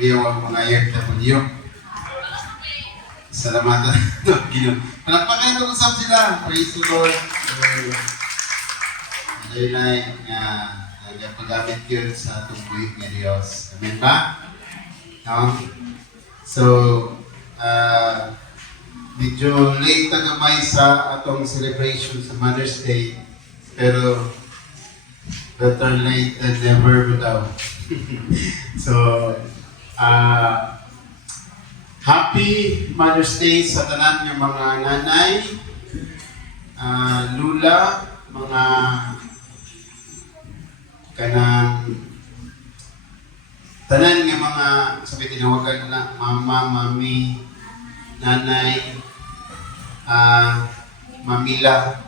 kuya ang mga YFW. Salamatan ito, Ginoo. Palakpakan ito usap sila. Praise the Lord. Ayun nga, nagpagamit yun sa atong buhig ng Diyos. Amen ba? No? So, medyo late na gamay sa atong celebration sa Mother's Day. Pero, better late than never daw. So, happy Mother's Day sa tanan ng mga nanay, lula, mga kanang tanan ng mga sabi tinawagan na mama, mami, nanay, mamila.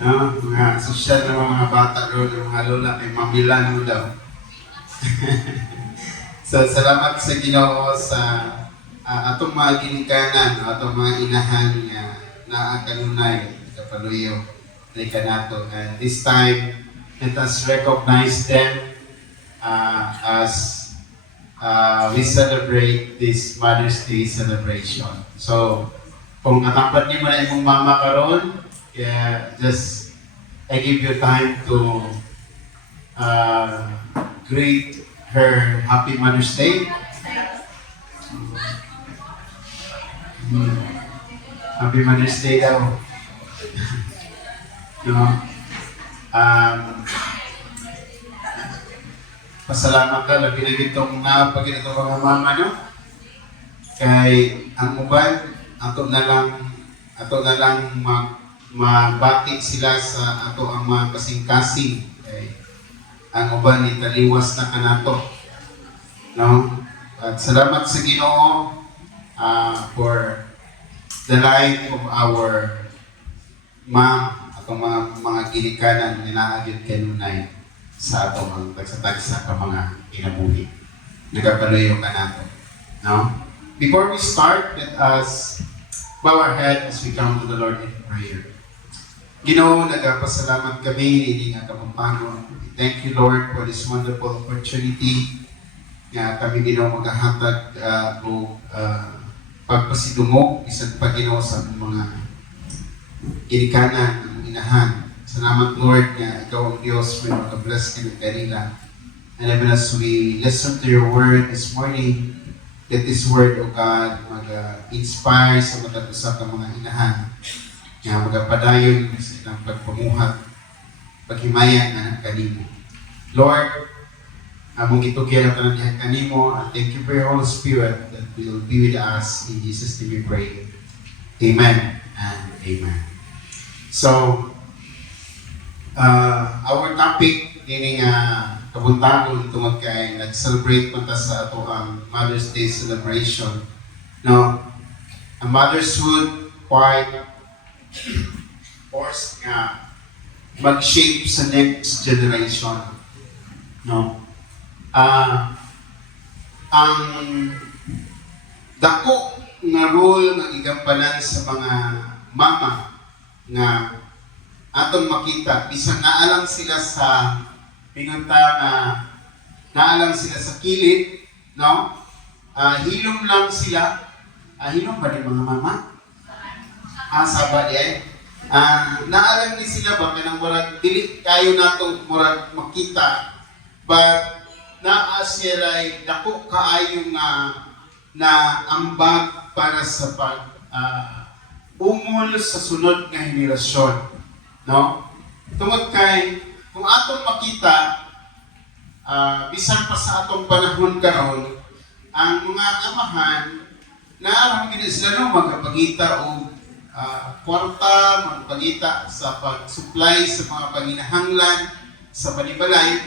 Mga sosyal na mga bata doon, mga lola, kay mamila no daw. So, salamat sa Ginoo sa atong mga ginikanan, atong mga inahan na kanunay, kapaluyo, na kanato. And this time, let us recognize them as we celebrate this Mother's Day celebration. So, kung natapat niyo na imong mama karon, just I give you time to greet her Happy Mother's Day. Happy Mother's Day daw. Pasalamat ka, labi na itong napagin itong mga mama, no? Kay ang uban, ato na lang mabati sila sa ato ang mga kasing-kasing. Kay ang uban ni taliwas na kanato. No? At salamat sa Ginoo for the life of our mom, atong mga ginikanan na naagid kanunay sa atong ang tagsa-tagsa ka mga kinabuhi. Nagapaluyo ka nato. No? Before we start, let us bow our head as we come to the Lord in prayer. Ginoo, nagpasalamat kami, hindi nga kapampangon. Thank you, Lord, for this wonderful opportunity na kami Ginoo maghahatag o pagpasidungog, isang Paginoon sa mga ginikanan ng inahan. Salamat, Lord, na ikaw ang Diyos, may makabless ka ng kanila. And even as we listen to your word this morning, let this word, O God, mag-inspire sa matag-usap ng mga inahan na magpadayon sa ilang pagpamuhat, paghimayan na ng kanimo. Lord, among itukyan ang tanang kanimo, and thank you for your Holy Spirit that will be with us. In Jesus' name we pray. Amen and amen. So, our topic din kabuntagon tungod kay nag-celebrate punta sa ato ang Mother's Day celebration. No, ang motherhood quite force nga mag-shape sa next generation. No, ang dako nga role nga gigampanan sa mga mama nga atong makita, bisan naalang sila sa pingunta na naalang sila sa kilid, no? Hilom lang sila. Hilom ba ni mga mama? Saba di naalang ni sila ba kanang murag dili kayo nato murag makita, but naa sila dako kaayo na ambag para sa pag umol sa sunod nga henerasyon. No? Tungod kay, kung atong makita, bisan pa sa atong panahon karon, ang mga amahan, naarang sila no, magpagita o kwarta, magpagita sa pag-supply sa mga panginahanglan, sa panibalay,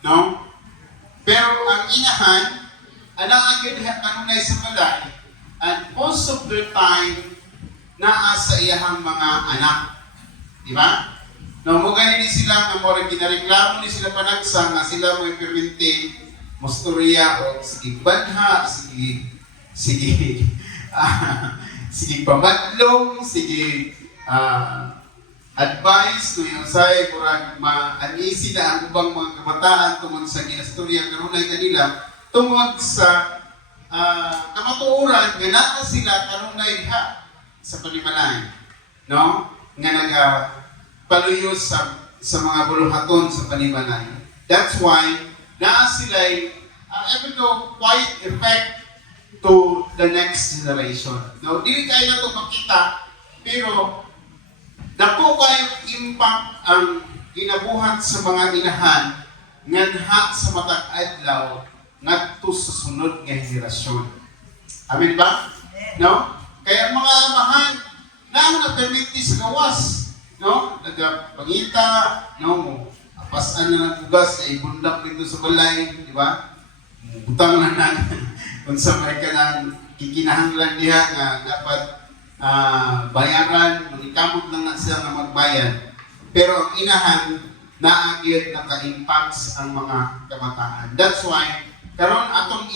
no? Pero ang inahan, agad kanunay sa balay, and most of their time, naa sa iyahang mga anak. Di ba? No, mo ganyan sila nga mo rin ginareklamo ni sila panagsa nga sila mo implemente mostorya o sige banha, sige pamadlong, sige advice no yung say kurang ma-uneasy na ang ubang mga kabataan tungod sa ginastorya kanunay kanila tungod sa kamatuoran nga naa sila kanunay diha sa panimalay, no? Nga nagapaluyo sa mga buluhaton sa panimalay. That's why naa sila even though quite effect to the next generation. No, dili kayo na ito makita, pero dako kayo impact ang ginabuhat sa mga inahan ngadha sa matag adlaw ngadto sa sunod nga henerasyon. Amen ba? No? Kaya mga amahan, naman na permiti sa gawas, no? Nagpangita, no? Apasan na ng bugas, ay bundak dito sa balay, di ba? Butang na na, kung sa may ka ng kikinahanglan diha nga dapat bayaran, magikamot lang na sila nga magbayan. Pero ang inahan, naagid naka-impacts ang mga kabataan. That's why, karon atong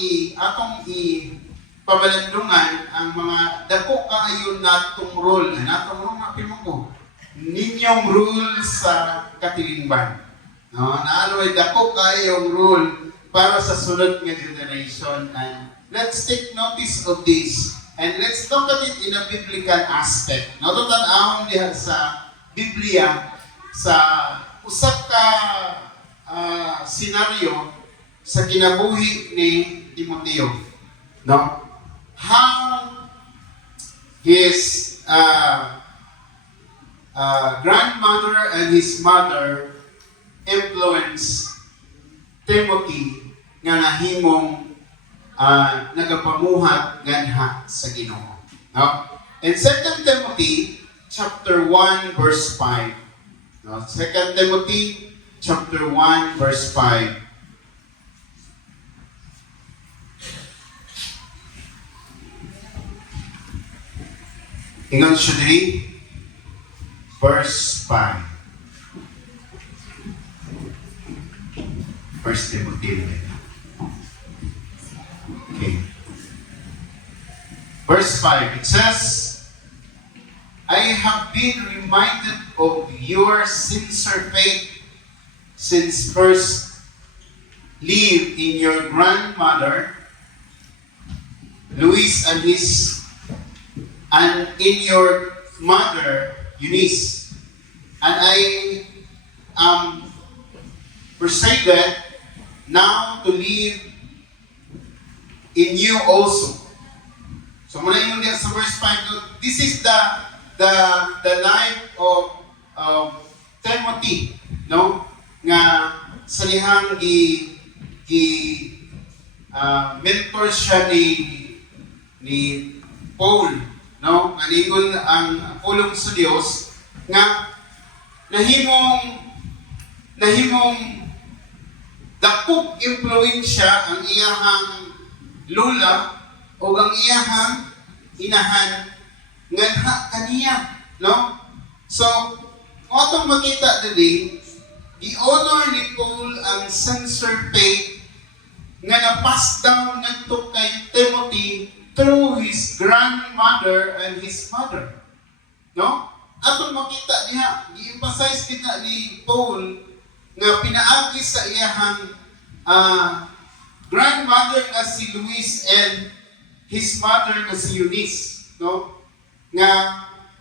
pabalandungan ang mga dako kaayo natong role, natong role nga pinuko. Ninyong rule sa katilingban. No, naaloy dako kaayong rule para sa sunod nga generation, and let's take notice of this and let's look at it in a biblical aspect. Natutan-ahon diha sa Biblia sa usa ka senaryo sa kinabuhi ni Timoteo. No? How his grandmother and his mother influenced Timothy nga nahimong nagapamuhat ganha sa Ginoo. No? In 2 Timothy chapter 1 verse 5. No? 2 Timothy chapter 1 verse 5. Ingon siya diri, verse 5. First Timothy. Okay. Verse 5, it says, I have been reminded of your sincere faith since first lived in your grandmother, Louis and in your mother, Eunice. And I am persuaded now to live in you also. So muna yung diyan sa verse 5, this is the life of Timothy, no? Nga sa lihang mentor siya ni Paul, no? Maningon ang pulong sa Dios nga nahimong dakop impluwensya ang iyahang lula o ang iyahang inahan ngadha kaniya, no? So, kung atong makita dili, i-honor ni Paul ang sincere faith nga na-pass down ngadto kay Timothy through his grandmother and his mother. No? Atong makita diha, gi-emphasize kita ni Paul nga pinaagi sa iyahang grandmother nga si Louis and his mother nga si Eunice, no? Nga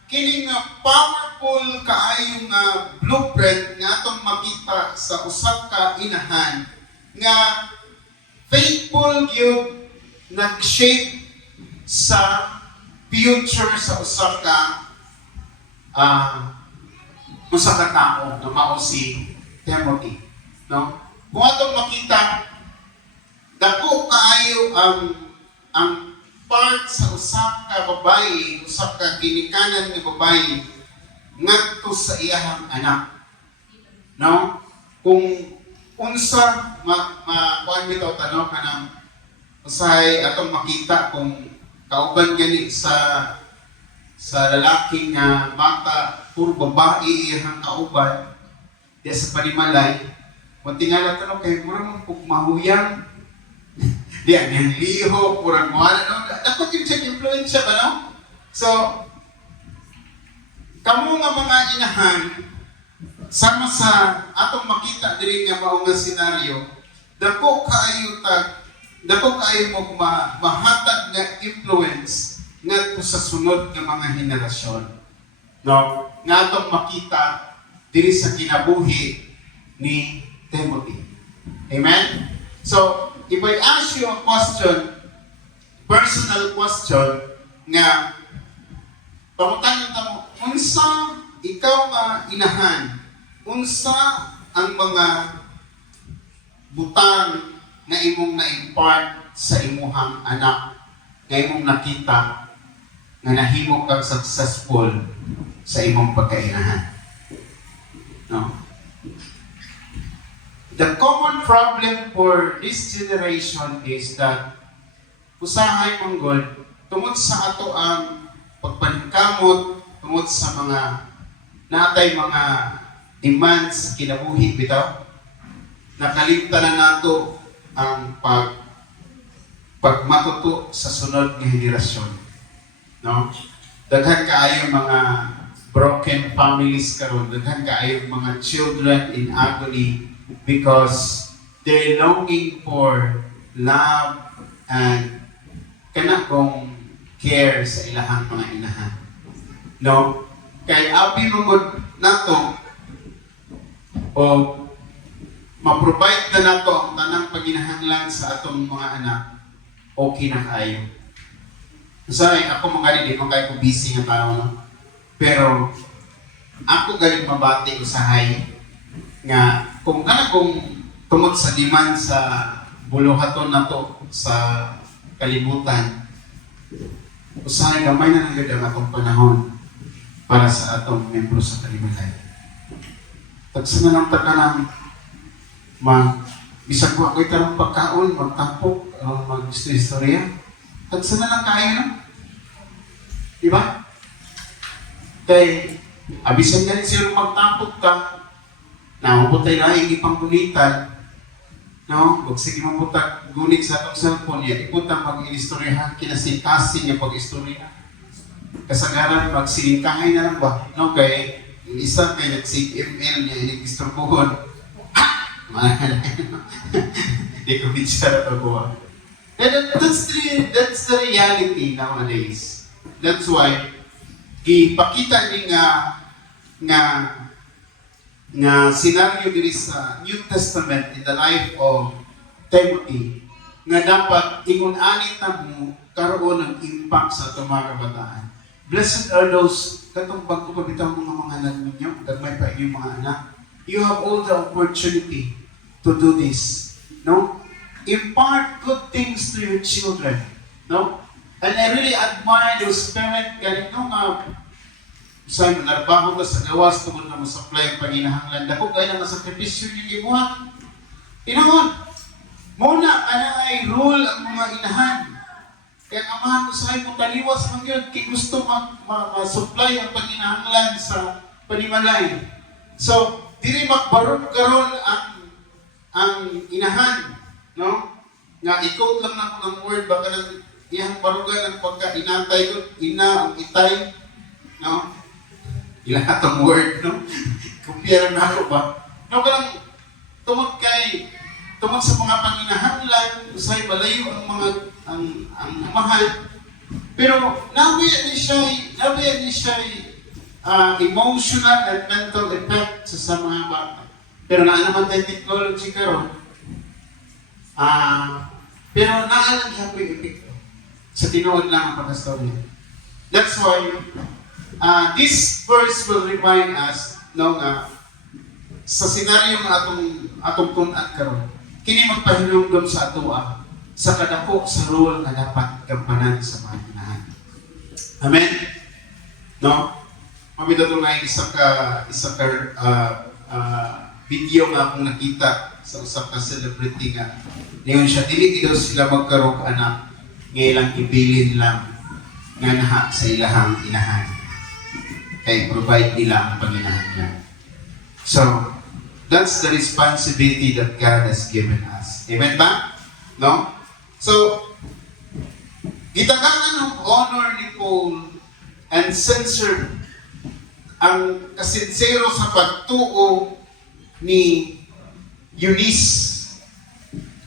kini nga powerful kaayo nga blueprint nga atong makita sa usa ka inahan nga faithful gyud nag-shape sa future sa usa ka tao na mao si Timothy, no? Kung atong makita, dako kaayo ang part sa usa ka babayi, usa ka ginikanan nga babayi ngadto sa iyahang anak. No? Kung unsa kuan bitaw tanong kanang usahay atong makita kung kauban gani sa lalaki nga bata puro babae iyahang kauban diya sa panimalay, tingala tanong kay mura mong pugmahuyang diyan yung liho, purang wala, no? Dapat yung check influensya ba, no? So, Kamo nga mga inahan, sama sa atong makita diri nga mao nga senaryo, dako kaayo mo mahatag nga influence ngadto sa sunod nga mga henerasyon. No, nga atong makita diri sa kinabuhi ni Timothy. Amen? So, if I ask you a question, personal question, nga pamutangan ta mo, unsa ikaw nga inahan, unsa ang mga butang na imong na-impart sa imuhang anak, na imong nakita na nahimo kang successful sa imong pagkainahan? No? The common problem for this generation is that usahay manggod tungod sa ato ang pagpaningkamot, tungod sa mga natay mga demands sa kinabuhi bitaw, nakalimtan na nato ang pagmatuto sa sunod nga henerasyon. No? Daghan kaayo mga broken families karon, daghan kaayo mga children in agony because they're longing for love and kanakong care sa ilahang mga inahan. No? Kay abi mong nato o ma-provide na nato ang tanang paginahanglan sa atong mga anak, okay na kayo. Sorry, ako mga di man kayo busy nga tao, no? Pero ako galing mabati usahay nga kung tungod sa demand sa buluhaton nato sa kalibutan, usahay gamay na lang ang atong panahon para sa atong membro sa kalibutan. Tagsa na lang takanang bisag ko ako'y tarong pagkaon, magtapok, mag-istorya. Tagsa na lang kayo, no? Diba? Kaya, abisan nga rin siya magtapok ka, nakaputay na hindi pang gunitan, no? Huwag sige maputak gunit sa atong cellphone niya, iputang mag-istoryahan, kinasitasin niya pag-istorya. Kasagaran, magsilingkangay na lang ba? No, kaya, yung isa kaya nag-save ML niya, nag-istorbuhon. Hindi ko binsara ito buha. That's the reality nowadays. That's why, ipakita ni nga senaryo diri sa New Testament in the life of Timothy nga dapat ingon-ani ta mo karoon ng impact sa atong mga kabataan. Blessed are those katong bago pa bitaw mga anak ninyo, gagmay pa inyong mga anak. You have all the opportunity to do this. No? Impart good things to your children. No? And I really admire those parents ganito nga sa narbaho ka sa gawas tungod na ma-supply ang panginahanglan. Dako kaya nga sakripisyo niyo gibuhat. Tinangon, muna ay rule ang mga inahan. Kaya amahan ko sa mo taliwas man yun, kaya gusto ma-supply ang panginahanglan sa panimalay. So, dili magbarog karon ang inahan, no? Nga ikot lang na ng word, baka nang iyang barugan ang pagka-inatay ko, ina ang itay, no? Ilahat ang word, no? Kumpira na ako ba? No, kalang tungod sa mga panginahanglan, usay malayo ang mga ang mahal. Pero nabiya ni siya emotional and mental effect sa mga bata. Pero naman tayo technology karon. Pero naalang siya po yung epekto. Sa tinuod lang ang pagkastorya. That's why this verse will remind us no, sa senaryo ng atong tunan karon, kini magpahilumdom sa atoa sa kadako sa role na dapat gampanan sa mga inahan. Amen? No? Mamita ito nga isa ka video nga akong nakita sa usap ka celebrity nga. Ngayon siya, dili daw sila magkaroon anak, ngayon ibilin lang nga naha sa ilahang inahan. Kaya provide nila ang panginahan niya. So, that's the responsibility that God has given us. Amen ba? No? So, gitagangan ng honor ni Paul and censure ang kasinsero sa pagtuo ni Eunice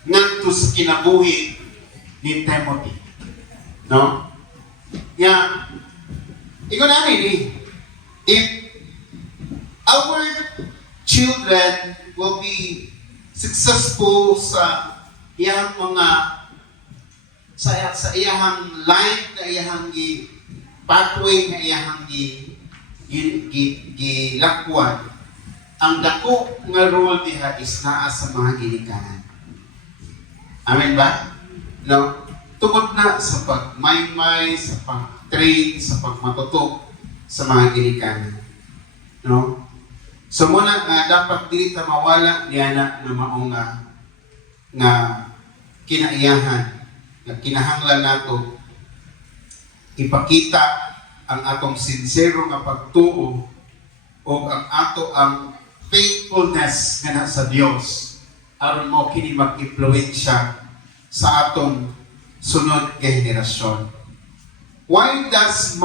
ngadto sa kinabuhi ni Timothy. No? Ya, ikaw na rin if our children will be successful sa iyang mga sa iyang life na iyang pathway na iyang gilakwan, ang dako nga role diha is naa sa mga ginikanan. Amen ba? No? Tungod na sa pagmaymay, sa pag-train, sa pagmatutok sa mga ginikanan. No? So muna nga dapat dili ta mawala niya na maong nga kinaiyahan na kinahanglan nato ipakita ang atong sincero nga pagtuo o ang faithfulness nga sa Dios aron mo kini mag-impluwensya sa atong sunod nga henerasyon. Why does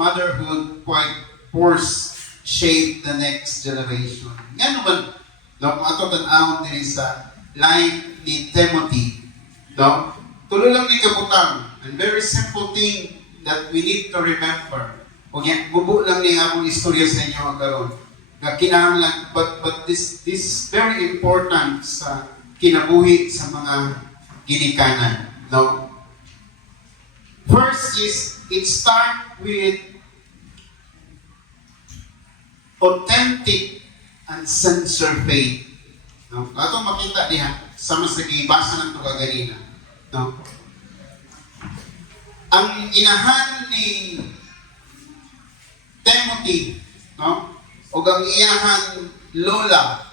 motherhood quite force shape the next generation? Nga naman, no, kung ato tan-awon diri sa life ni Timothy, no? Tulo lang ni kabutang, and very simple thing that we need to remember. Kung yan, bubo lang ni akong istorya sa inyo karon. Nga kinahanglan, but this is very important sa kinabuhi sa mga ginikanan, no? First is, it start with authentic and sincere faith. No? Ato makita diha sa masagibasa ng tugaganina. No? Ang inahan ni Timothy, no? O ang iyahan lola,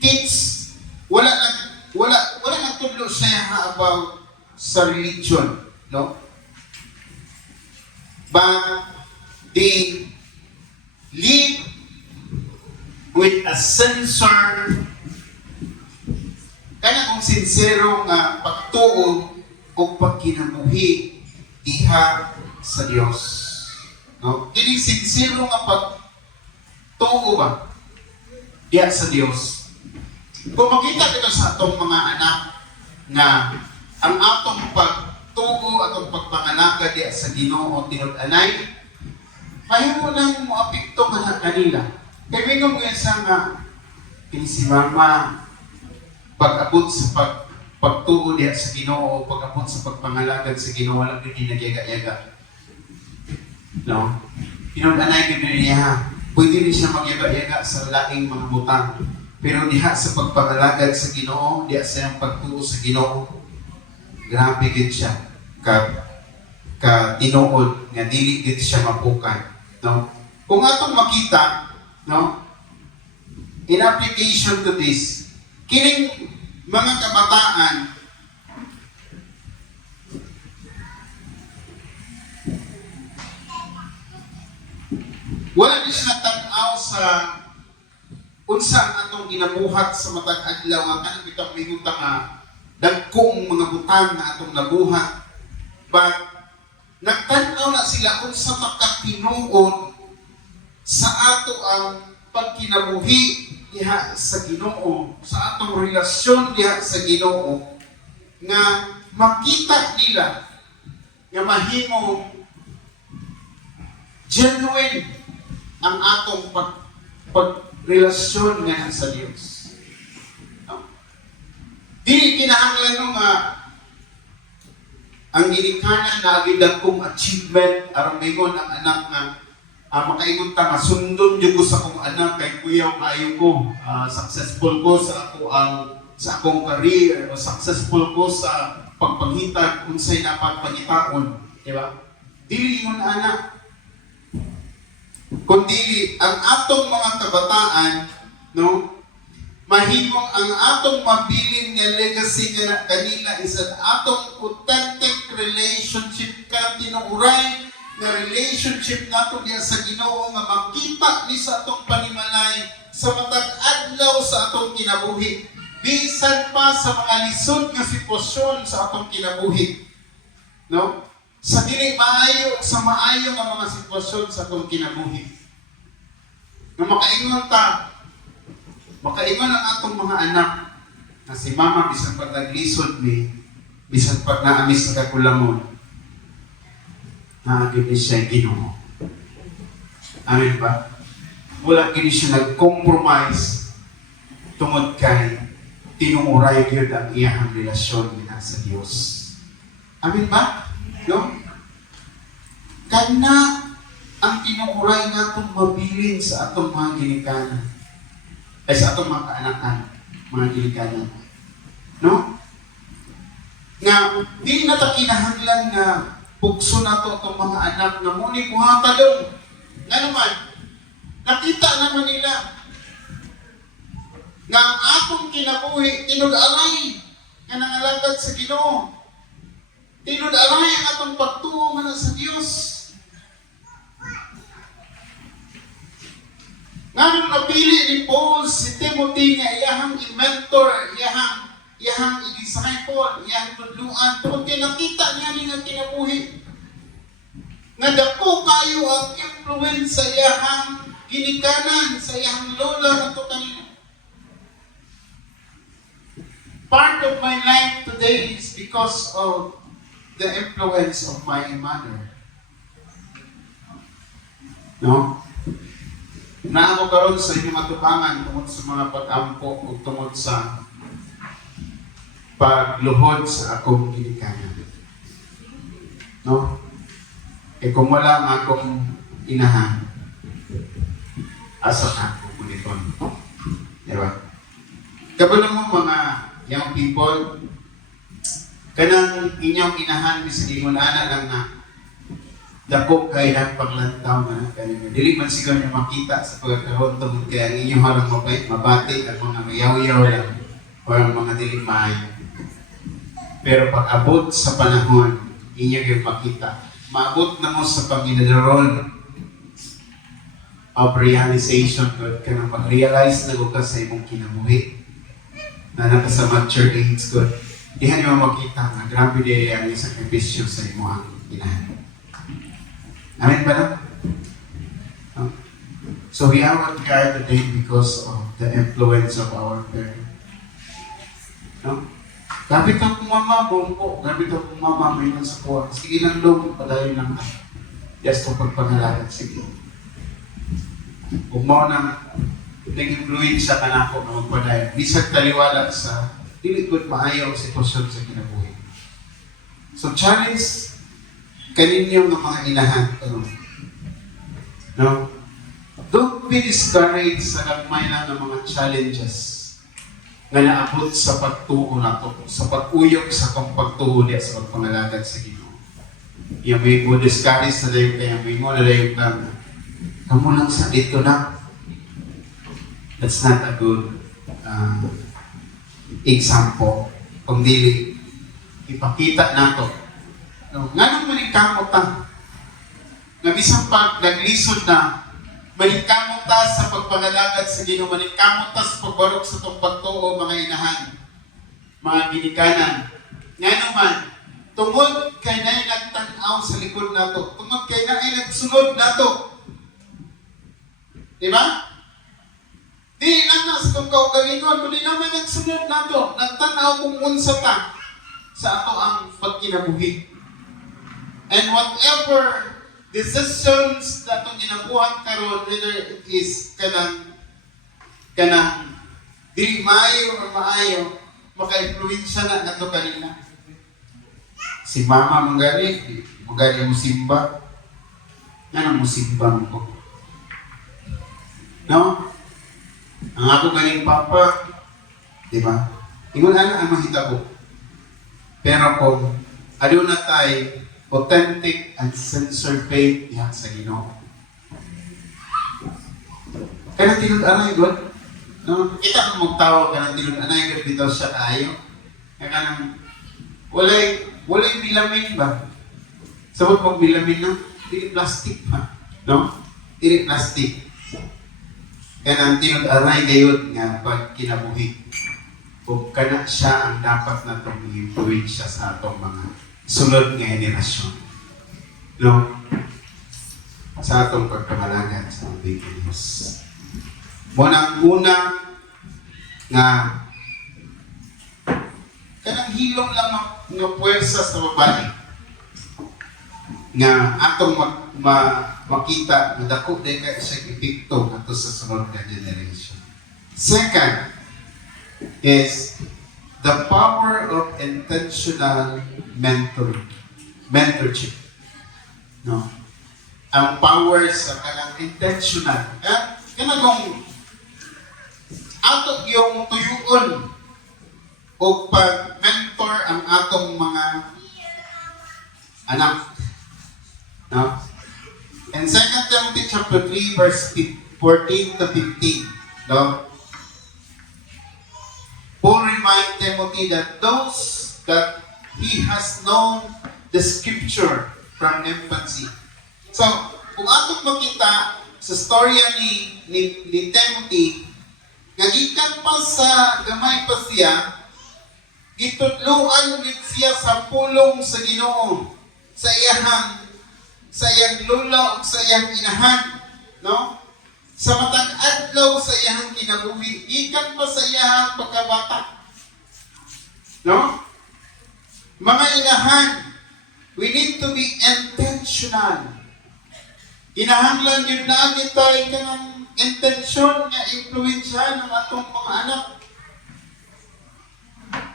kids, wala nang tudlo siya about sa religion, no? But they live with a sincere, kaya kung sincero nga pagtuo o pagkinabuhi diha sa Dios. No? Kini sincero nga pagtuo ba diha sa Dios. Kung makita dito sa atong mga anak na ang atong pagtuo, atong pagpangalaka diha sa Ginoo tinud-anay, mahimo lang mo apekto nga kanila. Kaya mingon nga sa nga, kini si mama, pag-abot sa pagtuo diha sa Ginoo, pag-abot sa pagpangalagad sa Ginoo, walang din nagyaga-yaga. No? Tinud-anay ka niya, pwede rin siya magyaga-yaga sa laing mga butang. Pero diha sa pagpangalagad sa Ginoo, diha sa iyang pagtuo sa Ginoo, grabe gid siya. Ka tinuod nga dili gid siya mapukan. No? Kung atong makita, no? In application to this, kining mga kabataan wala din sila tan-aw sa unsa atong ginabuhat sa matag adlaw nga kanang bitang minguta nga dagkong mga butang na atong nabuhat, but nagtan-aw na sila unsa makatinuod sa ato ang pagkinabuhi diha sa Ginoo, sa atong relasyon diha sa Ginoo, nga makita nila nga mahimo genuine ang atong pagrelasyon nga sa Dios. No? Di kinahanglan nga ang ginikanan na agidagkong achievement aron mingon ang anak nga makaingon ta nga sundon jud ko sa akong anak kay kuyaw kaayo ko, successful ko sa akong career, o successful ko sa pagpanghitag unsay dapat pangitaon, di ba? Dili yun anak. Kundi ang atong mga kabataan, no, mahimong ang atong mabilin nga legacy nga kanila is an atong authentic relationship ka tinuuray nga relationship nato diya sa Ginoo nga makita ni sa atong panimalay sa matag adlaw sa atong kinabuhi, bisan pa sa mga lisod nga sitwasyon sa atong kinabuhi, no? sa dili maayo, sa maayo nga mga sitwasyon sa atong kinabuhi. Nga makaingon ang atong mga anak na si mama bisan pag naglisod ni, bisan pag naamis sa kakulangon, naagin siya Ginoo. Amen ba? Wala gini siya nag-compromise tungod kay tinuuray gyud ang iyang relasyon niya sa Dios. Amen ba? No? Kana ang tinuuray nga itong mabilin sa atong mga ginikanan. Ay sa atong mga kaanakan, mga ginikanan. No? Nga, di na ta kinahanglan nga pugso na to itong mga anak na muni buhatalong. Nga naman, nakita naman nila nga ang atong kinabuhi, tinud-aray nga nangalagad sa Ginoo. Tinud-aray ang atong pagtuo man sa Dios. Nga nung napili ni Paul si Timothy nga iyahang i-mentor, iyahang i-disciple, iyahang tudluan, tungkol nakita niya ni nga kinabuhi. Nga dako kayo ang influence sa iyahang ginikanan, sa iyahang lola ato kanina. Part of my life today is because of the influence of my mother. No? Na ako karon sa inyong matubangan tungod sa mga pag-ampo o tungod sa pagluhod sa akong ginikanan. No? E kung wala ang akong inahan, asa ako kuliton. Diba? Kabalo mo mga young people, kanang inyong inahan sa ingon ana lang na dako kay paglantaw na kanina. Dili man siguro niyo makita sa pagkakaroon tungod kay ang inyong harang mabati ang mga mayaw-yaw lang o ang mga dilimay. Pero pag abot sa panahon, inyo yung makita. Maabot na mo sa Panginoon of realization God ka nang mag-realize na ka sa imong kinabuhi na nasa mature age God. Dihan niyo makita na grabe din ang sakripisyo sa imong inahan. Amen ba na? No? So we are what we are today because of the influence of our parents. No? Grabe ito kung mama, bongko. Grabe ito kung mama, may nasa kuha. Sige lang loob, padayon lang. Just to pagpangalagat. Sige. Kung mo nang nag-influence sa kanako na magpadayon. Bisag taliwala sa dilikod maayaw sitwasyon sa kinabuhi. So challenge kaninyong mga inahan. No? Don't be discouraged sa gagmay lang ng mga challenges nga naabot sa pagtuo na to, sa pag-uyok sa kong pagtuo niya sa pagpangalagad sa Ginoo. Yung may mo discourage na dayon kaya may mo na dayon lang, kamu lang sa dito na. That's not a good example. Kung dili, ipakita na to. No, nga nung manikamo ta, nga bisang pag naglisod na, manikamo ta sa pagpangalagad sa Ginoo, manikamo ta sa pagbarok sa itong pagtuo, mga inahan, mga ginikanan. Nga naman, tungod kay na'y nagtanaw sa likod nato, tungod kay na'y nagsunod nato. Diba? Di lang na sa itong kaugalingon, kundi naman nagsunod nato, nagtanaw kung unsa ta sa ato ang pagkinabuhi. And whatever decisions na itong ginabuhat karon, whether it is kanang di maayo o maayo, maka-influensya na nato kanina. Si mama manggali mo simba. Yan ang musimba mo ko. No? Ang ako galing papa, di ba? Ingon na ang mahitabo. Pero kung ano na tayo, authentic and sincere faith diha sa Ginoo. Kaya tinud-anay God, no? Kita mo magtawa ka ng tinud-anay God bitaw siya kaayo. Kaya ka nang walay bilamin ba? Sabot mong bilamin na, hindi plastic pa. No? Hindi plastic. Kaya nang tinud-anay gayod nga pag kinabuhi. Kung kana siya ang dapat na itong i-influence sa atong mga sunod nga henerasyon. No? Sa atong pagkamalagan sa ating Diyos. Muna una nga kanang hilom lang nga puwersa sa babae nga atong makita na dako din ka siya epekto ato sa sunod na generation. Second is the power of intentional mentorship. No? Ang power sa kanang intentional. Kanang ato yung tuyuon o pag-mentor ang atong mga anak. No? And 2 Timothy chapter 3 verse 14 to 15. No? Paul remind Timothy that those that he has known the scripture from infancy. So, kung atong makita sa storya ni Timothy, nagikan pa sa gamay pa siya, gitudluan ulit siya sa pulong sa Ginoo, sa iyang lula o sa iyang inahan, no? Sa matag adlaw sa iyang kinabuhi, gikan pa sa iyang pagkabata. No? Mga inahan, we need to be intentional. Inahanglan yun na tayo kanang intensyon nga influensya ng atong mga anak.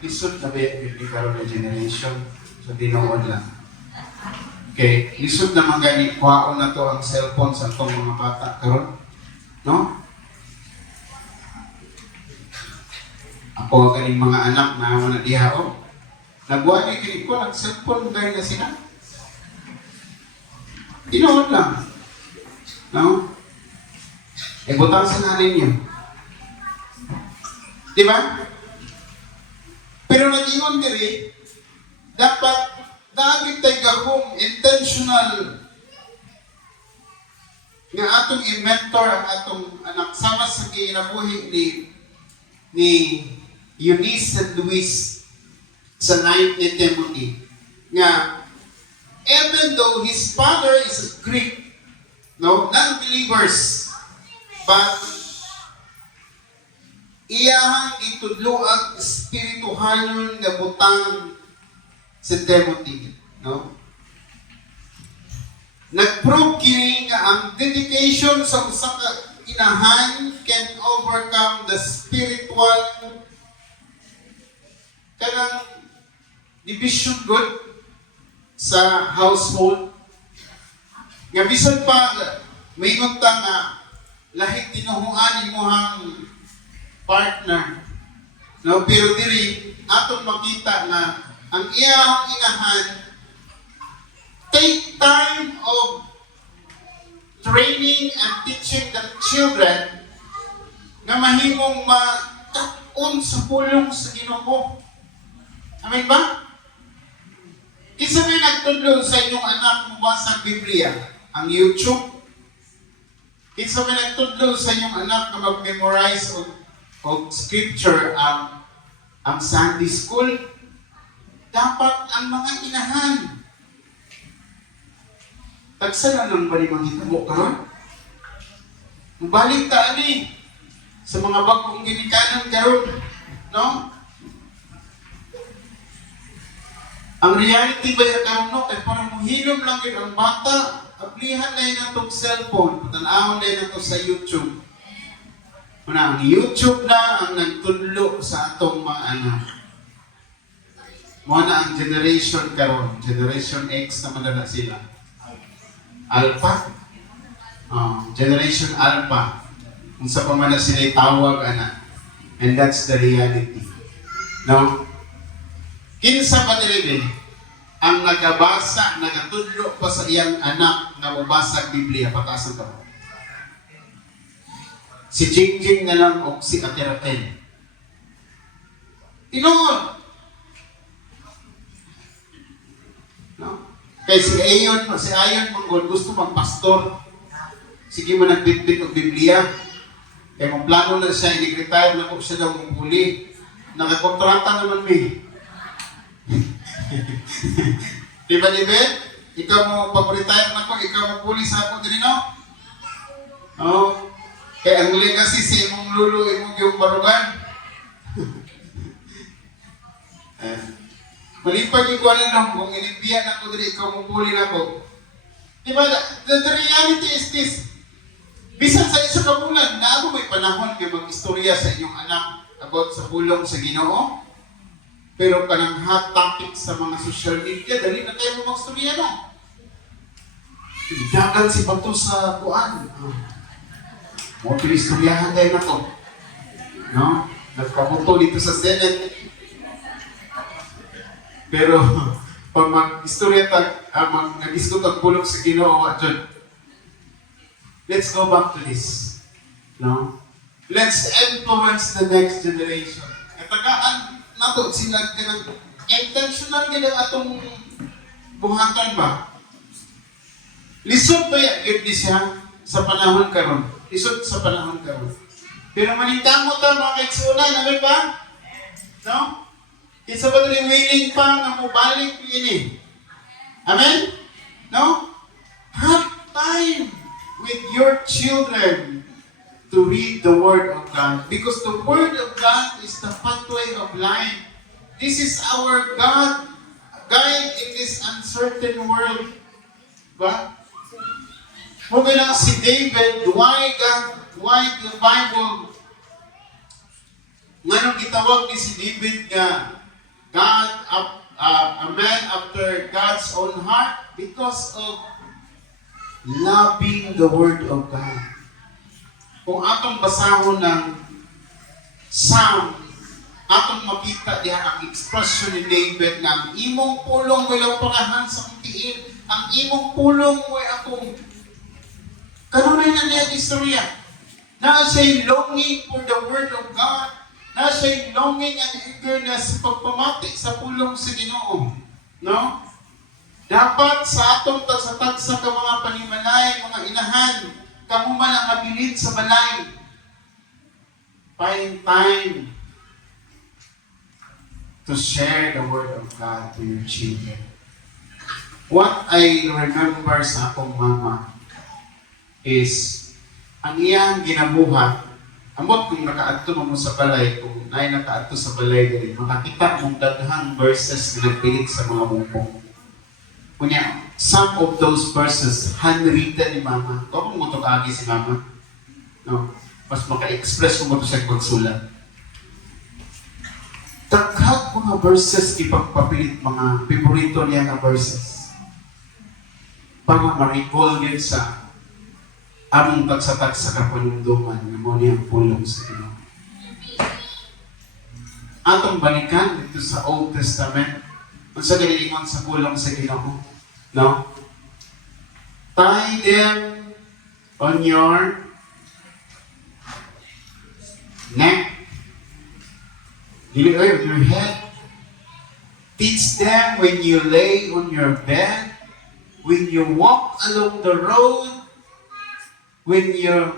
Lisod na ba yung karoon na generation? So, dinoon lang. Okay, lisod na magani kuhaon na to ang cellphone sa atong mga bata karon. No? Ako ganing mga anak na wala diha o. Nagwagi kini ko ang cellphone dahil na sila. Dinoon lang. No? E butang sa nanin niyo. Di ba? Pero nag-ingon diri, dapat dagit tayo gahong intentional nga atong i-mentor ang atong anak sama sa kinabuhi ni Eunice and Luis sa 9 ni Timothy nga even though his father is a Greek, no, non-believers, but iyahang itudloag espirituhalon nga butang si Timothy, no? Nag-prove kini nga ang dedication sa usa ka inahan can overcome the spiritual kanang division good sa household. Nga bisan pa may ta nga lahit tinuhuan imong partner. No, pero diri atong makita na ang iyang inahan take time of training and teaching the children na mahimong matakon sa pulong sa Ginoo. Amen ba? Isa may nagtudlo sa inyong anak mabasa Biblia, ang YouTube. Isa may nagtudlo sa inyong anak na mag-memorize of scripture ang Sunday school. Dapat ang mga inahan tagsa na lang bali manghitabo karon. Mubalik ta ani sa mga bagong ginikanan karon, no? Ang reality ba yung karon no? Kaya parang muhilom lang yun ang bata. Ablihan na yun itong cellphone. Tanahon na yun ito sa YouTube. Muna, ang YouTube na ang nagtudlo sa atong mga anak. Muna ang generation karon, Generation X naman na sila. Alpha. Generation Alpha. Kung sa pamana sila tawag, anak. And that's the reality. No? Kinsa pa nilibin, ang nagabasa, nagatudlo pa sa iyang anak na mabasa ang Biblia, pataas ang kamay. Si Jingjing na lang o si Atiratel. Tinoon. No? Kaya si Ayon Manggol gusto magpastor. Sige mo nagbitbit ng Biblia. Kaya kung plano na siya, i-retire na kung siya daw muli. Nakakontrata naman may. Diba, diba? ikaw mo pag-retire na ko, ikaw mo pulis ako din, no? Oh. Kaya ang legacy sa imong lulo, imong yung barugan. Malipag yung kuwanan lang, kung inimbiyan ako din, ikaw mo puli na ko. Diba, the reality is this. Bisan sa isa ka bulan, na ako may panahon nga mag-istorya sa inyong anak about sa pulong sa Ginoo. Pero kanang hot topic sa mga social media, dali na tayo mo mag-istorya na. Dagan si Bato sa kuan. Mo pinistoryahan tayo na to. No? Nagkapunto dito sa Senate. Pero pag mag-istorya nag-istot ang pulong sa Ginoo, let's go back to this. No? Let's influence the next generation. Katagaan nato sila kanang intentional ganang atong buhatan ba? Lisod ba yan siya sa panahon karon? Lisod sa panahon karon. Pero manintamo ta mga kaigsunan, namin ba? No? Isa ba rin willing pa na mubalik ini? Amen? No? Have time with your children to read the Word of God. Because the Word of God is the pathway of life. This is our God, guide in this uncertain world. Ba? Muna lang si David, why the Bible? Nganong gitawag ni si David nga God, a man after God's own heart? Because of loving the Word of God. Kung atong basahon ng Psalm, atong makita diha ang expression ni David na ang imong pulong mo lang pangahan sa kutiil, ang imong pulong mo ay akong kanunay na niya istorya. Na siya'y longing for the Word of God, na siya'y longing and eagerness sa pagpamati sa pulong sa Ginoo. No? Dapat sa atong tagsa-tagsa ka mga panimalay, mga inahan, kamo man ang mabilid sa balay. Find time to share the Word of God to your children. What I remember sa akong mama is ang iyang ginabuhat. Amot kung nakaadto mo sa balay, kung ay nakaadto sa balay diri, makakita mong daghang verses na nagpilit sa mga mumpong. Kunya, some of those verses handwritten ni Mama. Kung mo ito kaagi si Mama, no? Mas maka-express mo ito sa pagsulat. Daghang mga verses ipagpapilit, mga favorito niya na verses. Para ma-recall yun sa among tagsatak sa kapanunduman na mo niyang pulong sa Ginoo. Atong balikan dito sa Old Testament, kung sa galilingon sa pulong sa Ginoo, no? Tie them on your neck, on your head. Teach them when you lay on your bed, when you walk along the road, when you're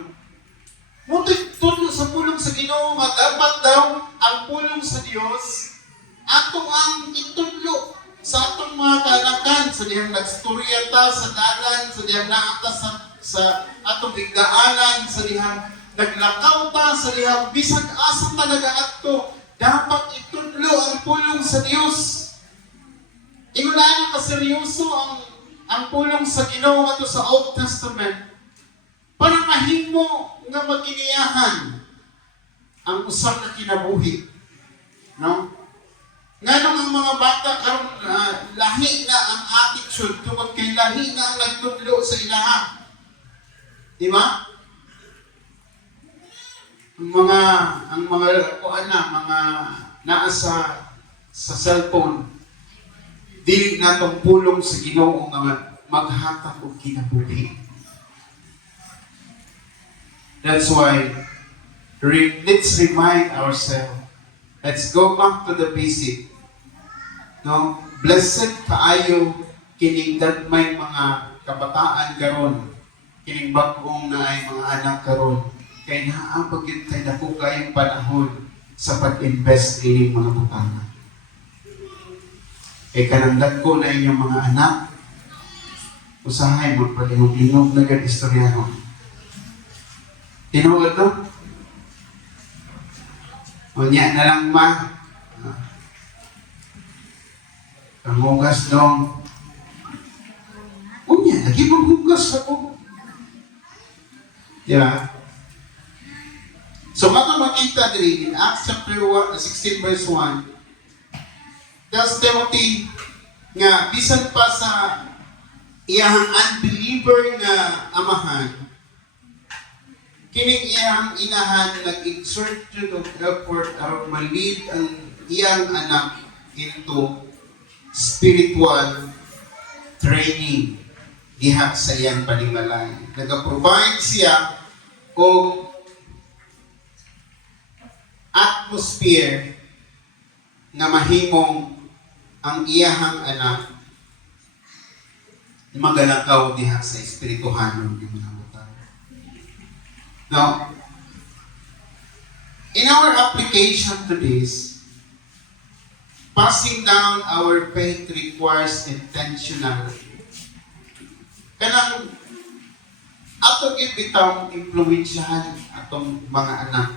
tutulong sa pulong sa Ginoo, dapat daw ang pulong sa Dios atong ang itudlo sa atong mga kanakan, sa diyang nagstorya ta sa dalan, sa diyang naata sa atong igdaanan, sa diyang naglakaw ta, sa diyang bisag asang ta nagaadto, dapat itudlo ang pulong sa Dios. Ingulaan ka seryoso ang pulong sa Ginoo ato sa Old Testament. Para mahimo nga magkiniyahan ang usap na kinabuhi. No? Nganong ang mga bata karon lahi na ang attitude tungod kay lahi na ang nagtudlo sa ilaha. Di ba? Ang mga naa sa cellphone, dili na tong pulong sa Ginoo nga maghatag og kinabuhi. That's why let's remind ourselves. Let's go back to the basic. No? Blessed kaayo kining gagmay mga kabataan karon, kining bag-ong na ay mga anak karon. Kay naa pagit kay dako kayong panahon sa pag-invest kining mga butana. Kay kanang dagko na inyong mga anak, Usahay mo palihog-lingog na gad istoryanon. Tinuod no? O niya na lang ma. Panghugas dong. O niya, lagi maghugas ako. Diba? So, makita din in Acts chapter 16 verse 1, tells Timothy nga, bisan pa sa iyahang unbeliever nga amahan, kining iyang inahan nag-exert yun of effort aron malid ang iyang anak into spiritual training diha sa iyang panimalay. Nag-provide siya o atmosphere na mahimong ang iyahang anak magalakaw diha sa espirituhanon ng mga butang. Now, in our application to this, passing down our faith requires intentional. Kanang ato gibitang impluwensyahan atong mga anak